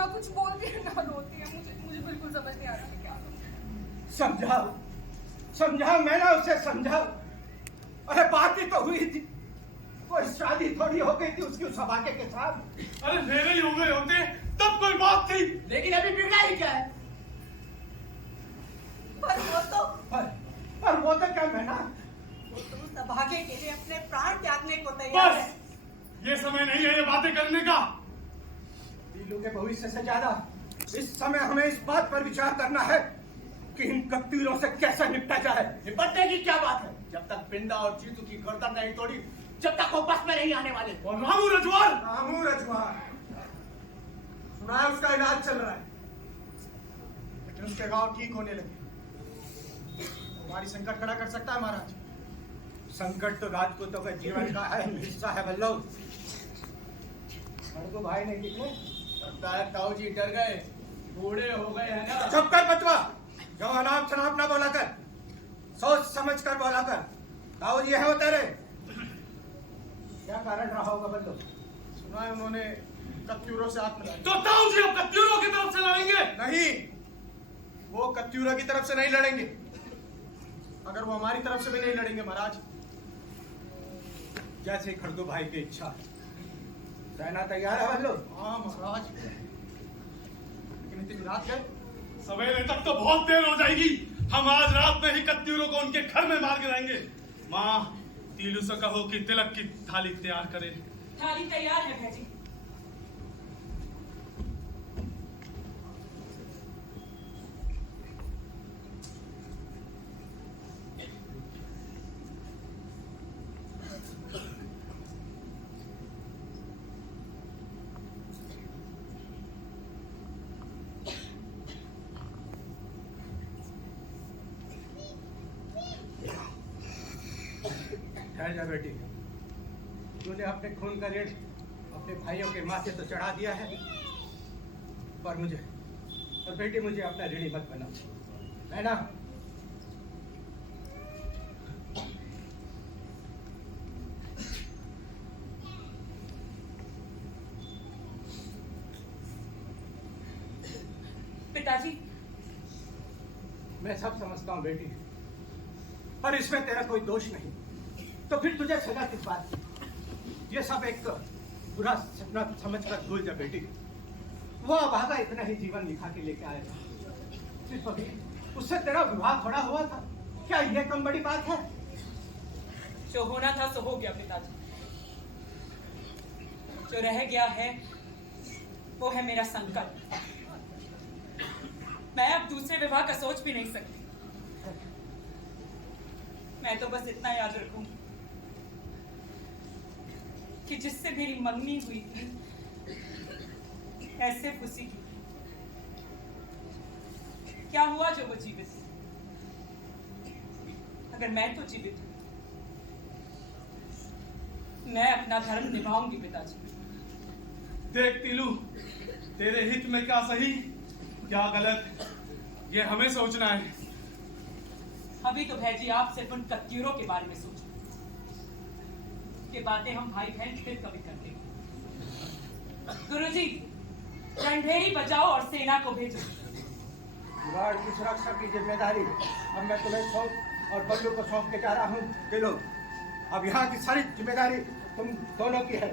ना कुछ बोलती है ना रोती है। मुझे बिल्कुल समझ नहीं आ रहा है क्या समझाओ समझाओ, मैंने उसे समझाओ। अरे बात ही तो हुई थी, कोई शादी थोड़ी हो गई थी उसकी उस सौभाग्य के साथ। अरे मेरे ही हो गए होते तब कोई बात थी, लेकिन अभी बिगड़ा ही क्या है? पर वो तो क्या मैना, वो तो सौभाग्य के लिए अपने प्राण त्यागने को तैयार है। बस ये समय नहीं है ये बातें करने का। टीलू के भविष्य से ज्यादा इस समय हमें इस बात पर विचार करना है कि इन कत्तीरों से कैसे निपटा जाए। निपटने की क्या बात है? जब तक पिंडा और जीतू की गर्दन नहीं तोड़ी, जब तक वो बस में नहीं आने वाले। और रामू रजवार, सुना है उसका इलाज चल रहा है, लेकिन उसके घाव ठीक होने लगे। हमारी संकट खड़ा कर सकता है महाराज। संकट तो राजपूतों के जीवन का अहम हिस्सा है बल्लभ। खड़गू भाई नहीं दिखे? लगता है ताऊ जी डर गए, बूढ़े हो गए हैं ना। चुप कर बचवा, जो अनाप शनाप ना बोला कर, सोच समझ कर बोला कर। ताऊ जी है वो तेरे, क्या कारण रहा होगा बल्लभ? सुना है उन्होंने कत्यूरों से हाथ मिलाया। तो ताऊ जी अब कत्यूरों की तरफ से लड़ेंगे? नहीं, वो कत्यूरों की तरफ से नहीं लड़ेंगे। अगर वो हमारी तरफ से भी नहीं लड़ेंगे महाराज। जैसे खड़गू भाई की इच्छा। सेना तैयार है बल्लभ? हाँ महाराज, लेकिन इतनी रात गए। सवेरे तक तो बहुत देर हो जाएगी। हम आज रात में ही कत्यूरों को उनके घर में मार गिराएंगे। माँ, तीलू से कहो कि तिलक की थाली तैयार करे। थाली तैयार है भैजी। ठहर जा बेटी, तूने अपने खून का ऋण अपने भाइयों के माथे तो चढ़ा दिया है, पर बेटी मुझे अपना ऋणी मत बना। है ना? पिताजी, मैं सब समझता हूँ बेटी, पर इसमें तेरा कोई दोष नहीं। तो फिर तुझे सजा किस बात की? ये सब एक बुरा सपना समझकर भूल जा बेटी। वो अभागा इतना ही जीवन लिखा के लेके आएगा, सिर्फ अभी उससे तेरा विवाह थोड़ा हुआ था। क्या ये कम बड़ी बात है? जो होना था सो हो गया पिताजी। जो रह गया है वो है मेरा संकल्प। मैं अब दूसरे विवाह का सोच भी नहीं सकती। मैं तो बस इतना याद रखूंगी कि जिससे मेरी मंगनी हुई थी ऐसे खुशी की। क्या हुआ जो वो जीवित थी? अगर मैं तो जीवित हूं, मैं अपना धर्म निभाऊंगी पिताजी। देख तीलू, तेरे हित में क्या सही क्या गलत ये हमें सोचना है। अभी तो भैजी आप सिर्फ उन कत्यूरों के बारे में सोचो। ये बातें हम भाई बहन फिर कभी कर लेंगे। गुरुजी, रणढेरी बजाओ और सेना को भेजो। विराट की सुरक्षा की जिम्मेदारी अब मैं तुम्हें सौंप और बल्लू को सौंप के जा रहा हूँ। दिलो, अब यहाँ की सारी जिम्मेदारी तुम दोनों की है।